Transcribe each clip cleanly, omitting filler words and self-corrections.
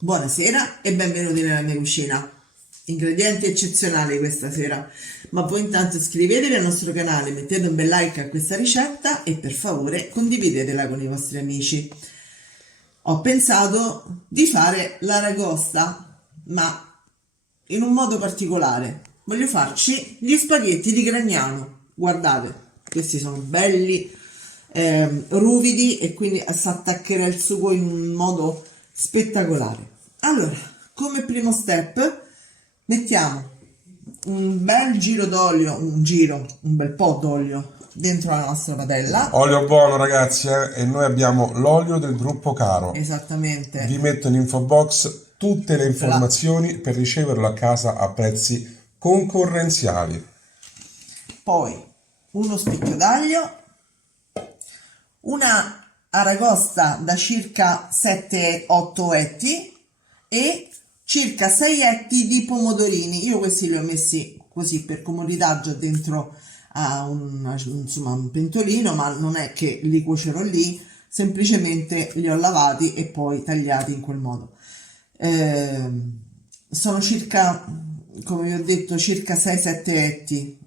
Buonasera e benvenuti nella mia cucina. Ingredienti eccezionali questa sera, ma voi intanto iscrivetevi al nostro canale, mettete un bel like a questa ricetta e per favore condividetela con i vostri amici. Ho pensato di fare l'aragosta, ma in un modo particolare. Voglio farci gli spaghetti di Gragnano. Guardate, questi sono belli ruvidi e quindi si attaccherà il sugo in un modo spettacolare. Allora, come primo step mettiamo un bel giro d'olio, un bel po' d'olio dentro la nostra padella. Olio buono ragazzi, e noi abbiamo l'olio del gruppo Caro. Esattamente. Vi metto in info box tutte le informazioni per riceverlo a casa a prezzi concorrenziali. Poi uno spicchio d'aglio, una aragosta da circa 7-8 etti e circa 6 etti di pomodorini. Io questi li ho messi così per comodità già dentro a un pentolino, ma non è che li cuocerò lì, semplicemente li ho lavati e poi tagliati in quel modo. Sono circa, come vi ho detto, circa 6-7 etti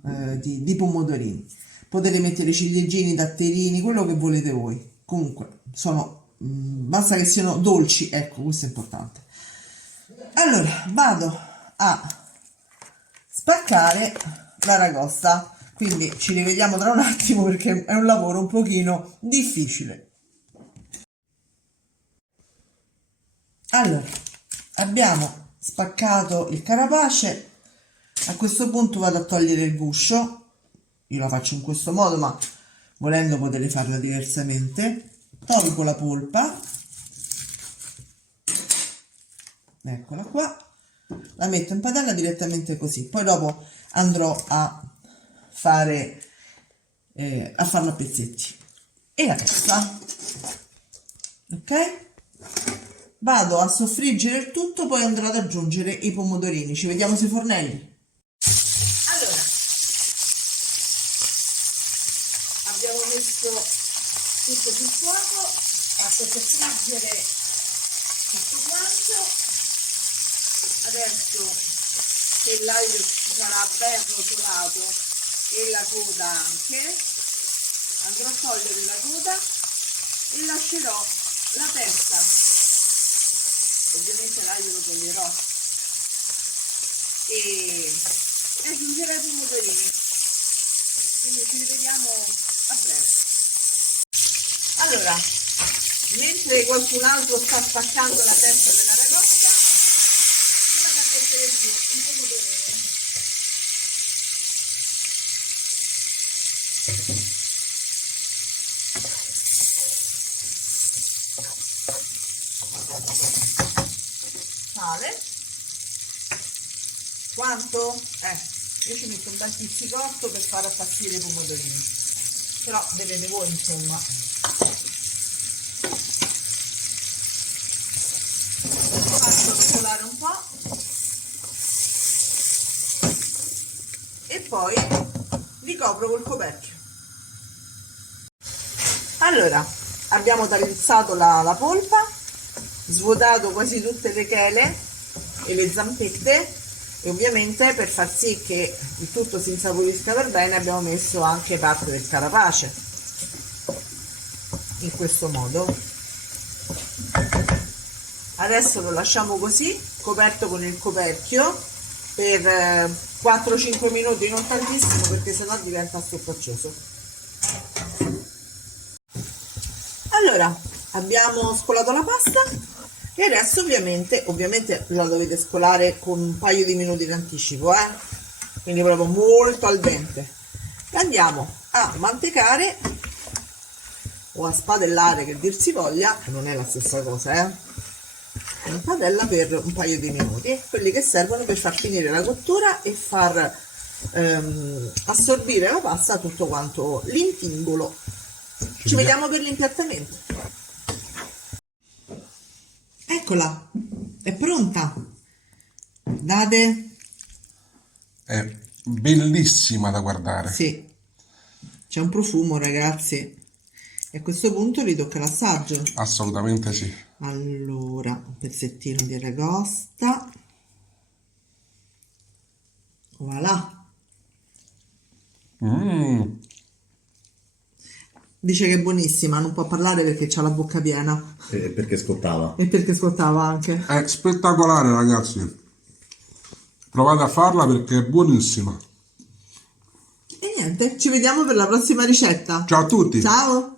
di pomodorini. Potete mettere ciliegini, datterini, quello che volete voi. Comunque, basta che siano dolci, ecco, questo è importante. Allora, vado a spaccare l'aragosta, quindi ci rivediamo tra un attimo perché è un lavoro un pochino difficile. Allora, abbiamo spaccato il carapace, a questo punto vado a togliere il guscio. Io la faccio in questo modo, ma volendo potete farla diversamente. Tolgo la polpa, eccola qua, la metto in padella direttamente così, poi dopo andrò a farla a pezzetti. E la testa, ok? Vado a soffriggere il tutto, poi andrò ad aggiungere i pomodorini. Ci vediamo sui fornelli. Abbiamo messo tutto sul fuoco, fatto soffriggere tutto quanto. Adesso che l'aglio sarà ben rotolato e la coda anche, andrò a togliere la coda e lascerò la testa. Ovviamente l'aglio lo toglierò e aggiungerò i pomodorini. Quindi ci rivediamo a breve. Allora, mentre qualcun altro sta spaccando la testa della ragosta, io vado a mettere giù il pomodorino. Sale. Quanto? Io ci metto un bel pizzicotto per far appassire i pomodorini, però vedete voi insomma. Faccio rosolare un po' e poi li copro col coperchio. Allora, abbiamo tagliuzzato la polpa, svuotato quasi tutte le chele e le zampette. E ovviamente per far sì che il tutto si insaporisca per bene abbiamo messo anche parte del carapace in questo modo. Adesso lo lasciamo così coperto con il coperchio per 4-5 minuti, non tantissimo perché sennò diventa stroppaccioso. Allora abbiamo scolato la pasta e adesso ovviamente la dovete scolare con un paio di minuti di anticipo, quindi proprio molto al dente. E andiamo a mantecare o a spadellare, che dir si voglia, che non è la stessa cosa, in padella per un paio di minuti, quelli che servono per far finire la cottura e far assorbire la pasta tutto quanto l'intingolo. Ci vediamo per l'impiattamento. Eccola, è pronta. Guardate. È bellissima da guardare. Sì, c'è un profumo ragazzi. E a questo punto vi tocca l'assaggio. Assolutamente sì. Allora, un pezzettino di aragosta. Voilà. Dice che è buonissima, non può parlare perché c'ha la bocca piena Perché scottava. e perché scottava anche. È spettacolare, ragazzi. Provate a farla perché è buonissima. E niente, ci vediamo per la prossima ricetta. Ciao a tutti! Ciao!